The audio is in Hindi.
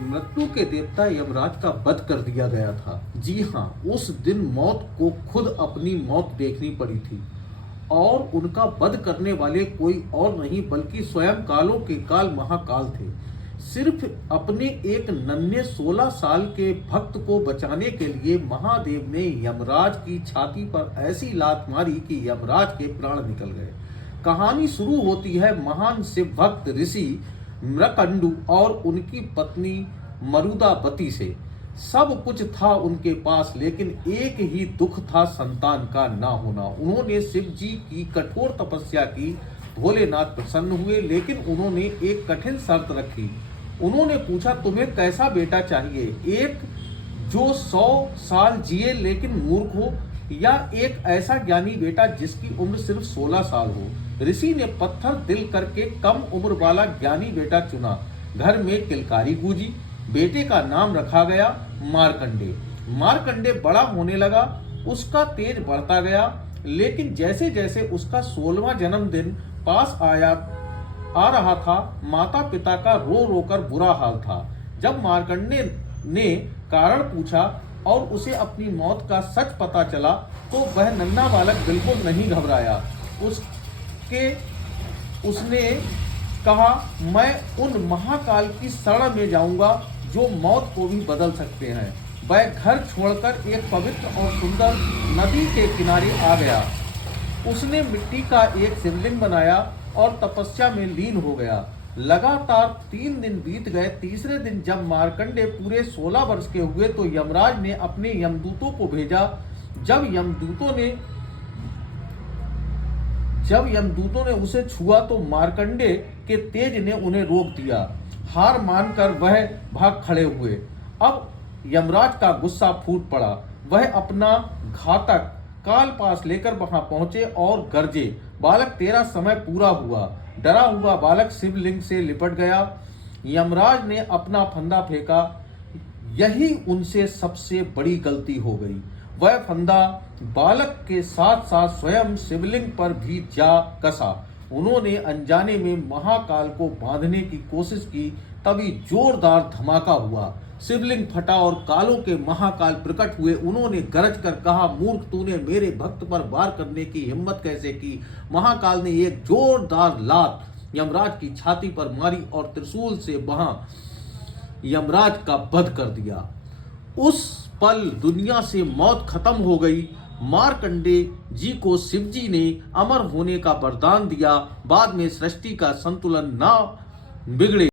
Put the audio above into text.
मृत्यु के देवता यमराज का वध कर दिया गया था। जी हाँ, उस दिन मौत को खुद अपनी मौत देखनी पड़ी थी और उनका वध करने वाले कोई और नहीं बल्कि स्वयं कालों के काल महाकाल थे। सिर्फ अपने एक नन्हे 16 साल के भक्त को बचाने के लिए महादेव ने यमराज की छाती पर ऐसी लात मारी कि यमराज के प्राण निकल गए। कहानी शुरू होती है महान शिव भक्त ऋषि मृकंडू और उनकी पत्नी मरुदावती से। सब कुछ था उनके पास, लेकिन एक ही दुख था संतान का ना होना। उन्होंने शिव जी की कठोर तपस्या की, भोलेनाथ प्रसन्न हुए, लेकिन उन्होंने एक कठिन शर्त रखी। उन्होंने पूछा, तुम्हें कैसा बेटा चाहिए? एक जो 100 साल जिए लेकिन मूर्ख हो, या एक ऐसा ज्ञानी बेटा जिसकी उम्र सिर्फ 16 साल हो? ऋषि ने पत्थर दिल करके कम उम्र वाला ज्ञानी बेटा चुना। घर में किलकारी गूंजी। बेटे का नाम रखा गया मार्कंडे। मार्कंडे बड़ा होने लगा, उसका तेज बढ़ता गया, लेकिन जैसे जैसे उसका 16वां जन्मदिन पास आ रहा था, माता पिता का रो रो कर बुरा हाल था। जब मार्कंडे ने कारण पूछा और उसे अपनी मौत का सच पता चला, तो वह नन्हा बालक बिल्कुल नहीं घबराया। उसने कहा, मैं उन महाकाल की शरण में जाऊंगा जो मौत को भी बदल सकते हैं। वह घर छोड़कर एक पवित्र और सुंदर नदी के किनारे आ गया। उसने मिट्टी का एक शिवलिंग बनाया और तपस्या में लीन हो गया। लगातार 3 दिन बीत गए। तीसरे दिन जब मार्कंडे पूरे 16 वर्ष के हुए तो यमराज ने अपने यमदूतों को भेजा। जब यमदूतों ने उसे छुआ तो मार्कंडे के तेज ने उन्हें रोक दिया। हार मानकर वह भाग खड़े हुए। अब यमराज का गुस्सा फूट पड़ा। वह अपना घातक काल पास लेकर वहां पहुंचे और गरजे, बालक तेरा समय पूरा हुआ। डरा हुआ बालक शिवलिंग से लिपट गया। यमराज ने अपना फंदा फेंका। यही उनसे सबसे बड़ी गलती हो गई। वह फंदा बालक के साथ साथ स्वयं शिवलिंग पर भी जा कसा। उन्होंने अनजाने में महाकाल को बांधने की कोशिश की, तभी जोरदार धमाका हुआ। शिवलिंग फटा और कालों के महाकाल प्रकट हुए। उन्होंने गरज कर कहा, मूर्ख, तूने मेरे भक्त पर वार करने की हिम्मत कैसे की? महाकाल ने एक जोरदार लात यमराज की छाती पर मारी और त्रिशूल से वहां यमराज का वध कर दिया। उस पल दुनिया से मौत खत्म हो गई। मार्कंडे जी को शिवजी ने अमर होने का वरदान दिया। बाद में सृष्टि का संतुलन ना बिगड़े।